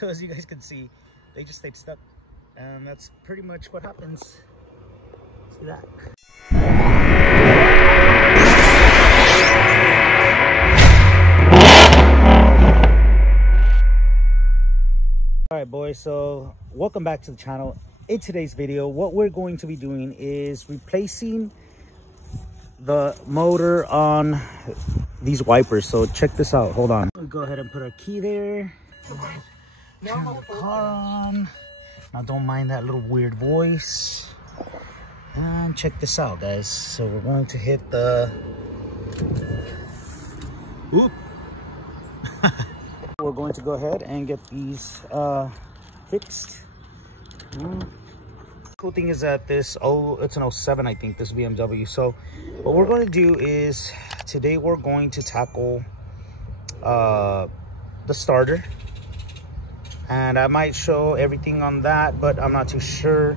So as you guys can see, they just stayed stuck. And that's pretty much what happens. See that? Alright boys, so welcome back to the channel. In today's video, what we're going to be doing is replacing the motor on these wipers. So check this out, hold on. We'll go ahead and put our key there. Turn the car on. Now don't mind that little weird voice. And check this out guys. So we're going to hit the... Oop! We're going to go ahead and get these fixed. Cool thing is that this, it's an 07 I think, this BMW. So what we're going to do is today we're going to tackle the starter, and I might show everything on that, but I'm not too sure.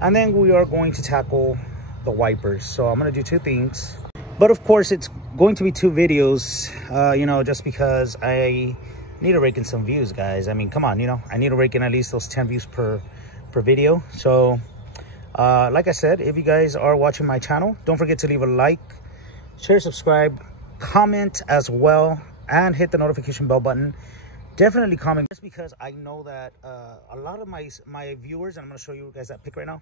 And then we are going to tackle the wipers. So I'm going to do two things, but of course it's going to be two videos, you know, just because I need to rake in some views, guys. I mean, come on, you know, I need to rake in at least those 10 views per video. So like I said, if you guys are watching my channel, don't forget to leave a like, share, subscribe, comment as well, and hit the notification bell button. Definitely comment, just because I know that a lot of my viewers, and I'm going to show you guys that pic right now.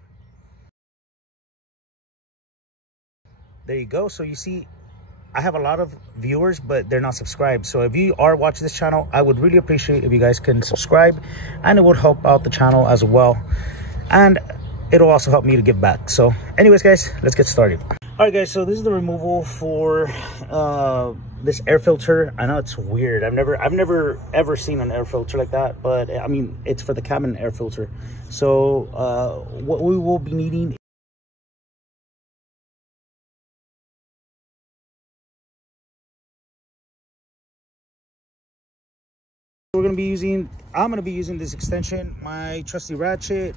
There you go. So you see, I have a lot of viewers, but they're not subscribed. So if you are watching this channel, I would really appreciate if you guys can subscribe, and it would help out the channel as well, and it'll also help me to give back. So anyways guys, let's get started. All right guys, so this is the removal for this air filter. I know it's weird. I've never ever seen an air filter like that, but I mean, it's for the cabin air filter. So what we will be needing, I'm going to be using this extension, my trusty ratchet.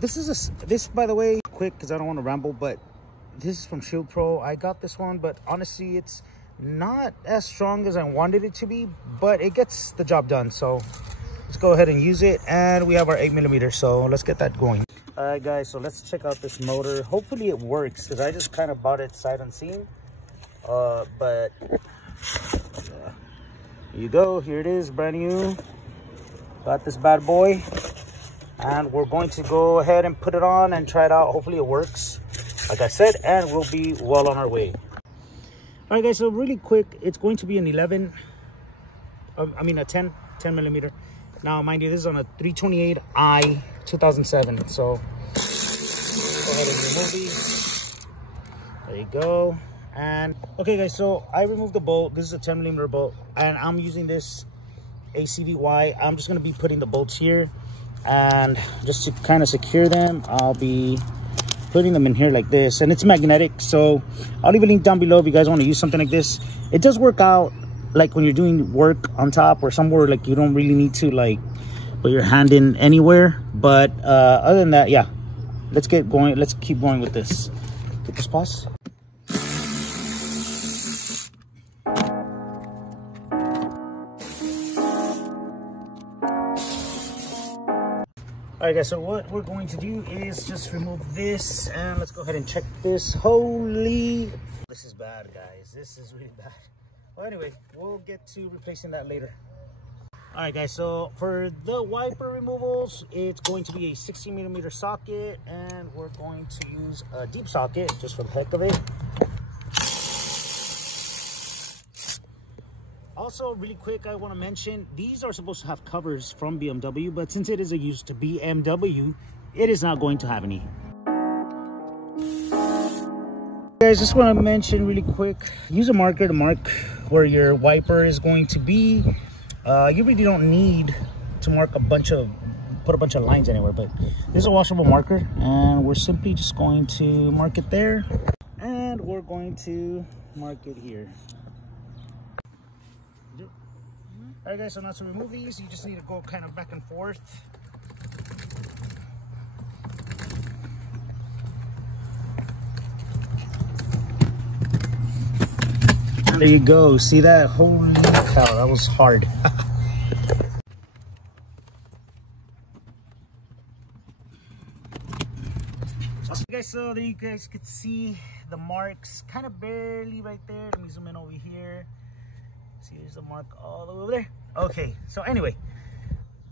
This by the way, quick, because I don't want to ramble, but this is from Shield Pro. I got this one, but honestly it's not as strong as I wanted it to be, but it gets the job done. So let's go ahead and use it, and we have our 8mm, so let's get that going. All right guys, so let's check out this motor. Hopefully it works, because I just kind of bought it sight unseen, but here you go. Here it is, brand new. Got this bad boy, and we're going to go ahead and put it on and try it out. Hopefully it works, like I said, and we'll be well on our way. All right guys, so really quick, it's going to be an 11, I mean a 10 millimeter. Now mind you, this is on a 328i 2007. So go ahead and remove these. There you go. And okay guys, so I removed the bolt. This is a 10mm bolt, and I'm using this ACVY. I'm just going to be putting the bolts here, and just to kind of secure them, I'll be putting them in here like this. And it's magnetic, so I'll leave a link down below if you guys want to use something like this. It does work out like when you're doing work on top or somewhere like you don't really need to like put your hand in anywhere. But other than that, yeah, let's get going. Let's keep going with this. Get this pause. All right guys, so what we're going to do is just remove this, and let's go ahead and check this. Holy, this is bad guys, this is really bad. Well anyway, we'll get to replacing that later. All right guys, so for the wiper removals, it's going to be a 16mm socket, and we're going to use a deep socket just for the heck of it. Also, really quick, I want to mention, these are supposed to have covers from BMW, but since it is a used to BMW, it is not going to have any. Guys, just want to mention really quick, use a marker to mark where your wiper is going to be. You really don't need to mark put a bunch of lines anywhere, but this is a washable marker, and we're simply just going to mark it there, and we're going to mark it here. All right guys, so now to remove these, you just need to go kind of back and forth. There you go. See that? Holy cow, that was hard. guys, so there you guys could see the marks kind of barely right there. Let me zoom in over here. See, there's a mark all the way over there. Okay, so anyway,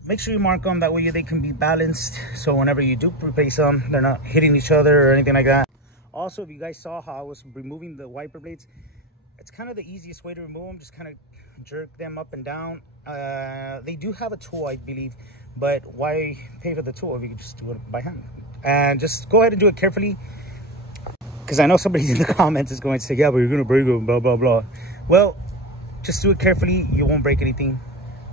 make sure you mark them, that way they can be balanced, so whenever you do replace them, they're not hitting each other or anything like that. Also, if you guys saw how I was removing the wiper blades, it's kind of the easiest way to remove them. Just kind of jerk them up and down. They do have a tool, I believe, but why pay for the tool if you can just do it by hand? And just go ahead and do it carefully, because I know somebody in the comments is going to say, yeah, but you're gonna break them, blah blah blah. Well, just do it carefully, you won't break anything,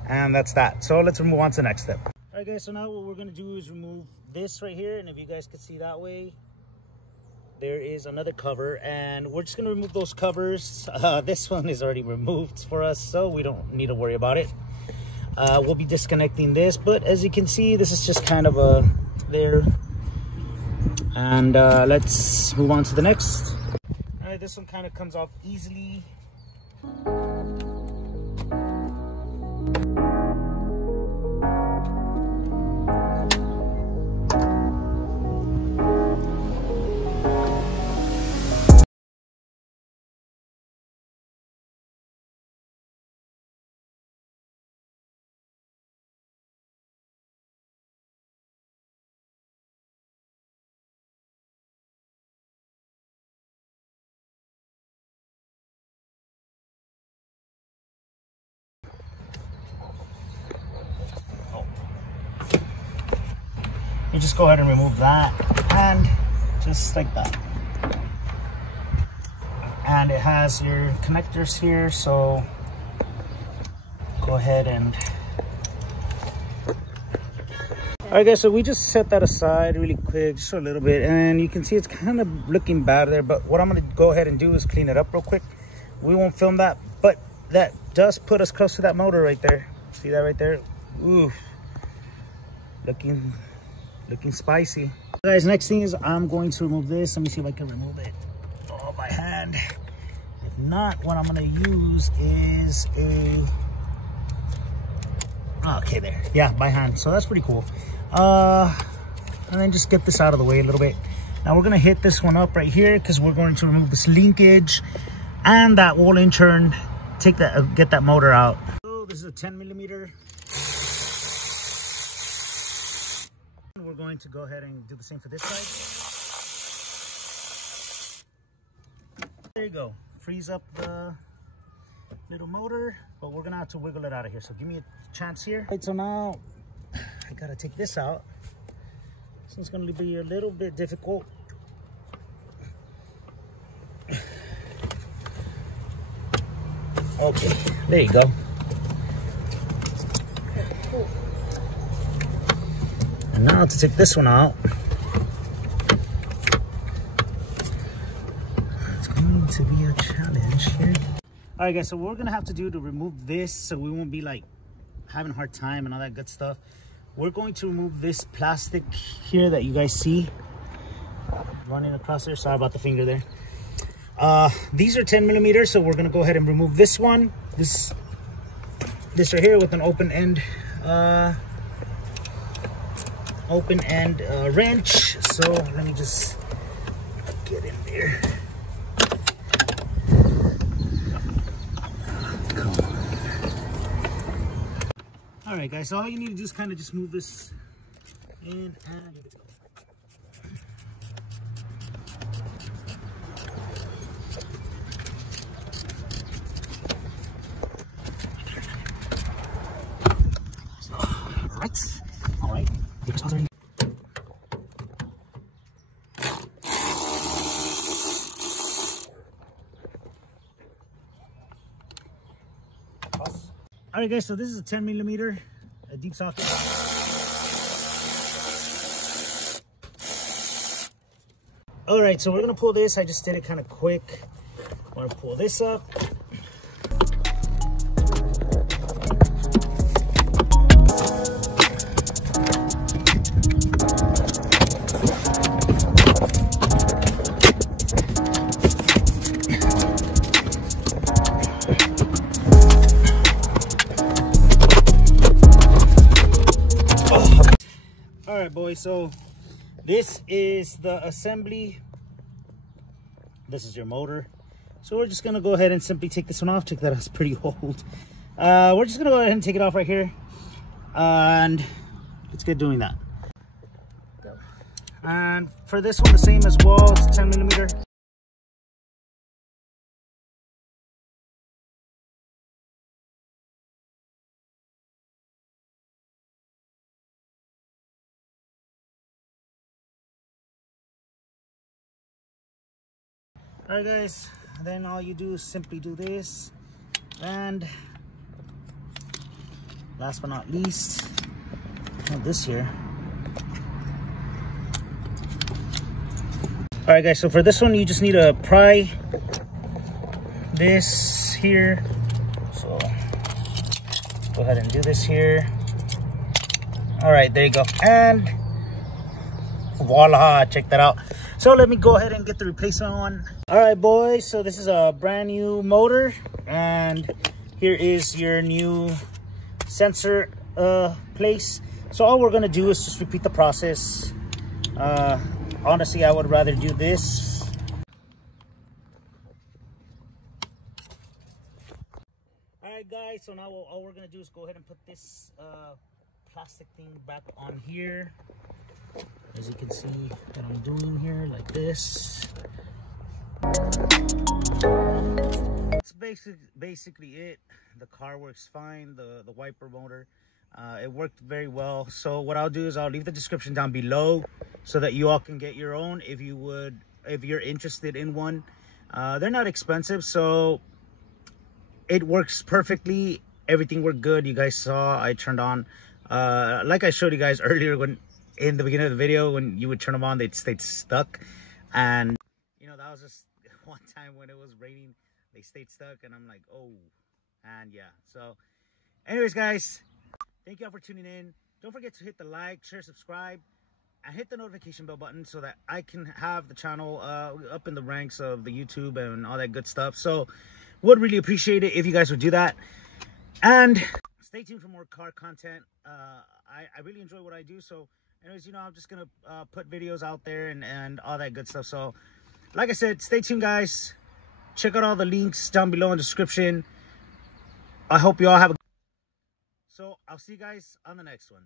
and that's that. So let's move on to the next step. All right guys, so now what we're gonna do is remove this right here, and if you guys can see that way, there is another cover, and we're just gonna remove those covers. This one is already removed for us, so we don't need to worry about it. We'll be disconnecting this, but as you can see, this is just kind of a there. And let's move on to the next. All right, this one kind of comes off easily. You just go ahead and remove that, and just like that. And it has your connectors here, so go ahead and... All right guys, so we just set that aside really quick, just for a little bit, and you can see it's kind of looking bad there, but what I'm gonna go ahead and do is clean it up real quick. We won't film that, but that does put us close to that motor right there. See that right there? Ooh, looking spicy. Guys, next thing is I'm going to remove this. Let me see if I can remove it all by hand. If not, what I'm gonna use is okay, there, yeah, by hand. So that's pretty cool. And then just get this out of the way a little bit. Now we're gonna hit this one up right here, because we're going to remove this linkage, and that will in turn take that, get that motor out. So this is a 10mm. We're going to go ahead and do the same for this side. There you go. Freeze up the little motor, but we're gonna have to wiggle it out of here. So give me a chance here. Right, so now I gotta take this out. This one's gonna be a little bit difficult. Okay, there you go. And now to take this one out, it's going to be a challenge here. All right guys, so what we're gonna have to do to remove this, so we won't be like having a hard time and all that good stuff, we're going to remove this plastic here that you guys see running across there. Sorry about the finger there. These are 10mm, so we're gonna go ahead and remove this one, this right here, with an open end wrench. So let me just get in there. Come on. All right guys, so all you need to do is kind of just move this in and give it to go. All right. All right guys, so this is a 10mm, a deep socket. All right, so we're gonna pull this. I just did it kind of quick. I want to pull this up. All right boys, so This is the assembly. This is your motor. So we're just gonna go ahead and simply take this one off. Check that out, it's pretty old. We're just gonna go ahead and take it off right here. And let's get doing that. And for this one, the same as well, it's 10 millimeter. Alright guys, then all you do is simply do this. And last but not least, this here. Alright guys, so for this one you just need to pry this here. So go ahead and do this here. Alright, there you go. And voila, check that out. So let me go ahead and get the replacement one. Alright boys, so this is a brand new motor, and here is your new sensor place. So all we're gonna do is just repeat the process. Honestly, I would rather do this. Alright guys, so now all we're gonna do is go ahead and put this plastic thing back on here. As you can see that I'm doing here, like this. That's basically it. The car works fine, the wiper motor. It worked very well. So what I'll do is I'll leave the description down below so that you all can get your own if you're interested in one. They're not expensive, so it works perfectly. Everything worked good. You guys saw I turned on, like I showed you guys earlier, when in the beginning of the video, when you would turn them on, they'd stay stuck. And you know, that was just one time when it was raining, they stayed stuck, and I'm like, oh. And yeah, so anyways guys, thank you all for tuning in. Don't forget to hit the like, share, subscribe, and hit the notification bell button so that I can have the channel up in the ranks of the YouTube and all that good stuff. So would really appreciate it if you guys would do that. And stay tuned for more car content. I really enjoy what I do, so anyways, you know, I'm just gonna put videos out there and all that good stuff. So like I said, stay tuned guys. Check out all the links down below in the description. I hope you all have a... So I'll see you guys on the next one.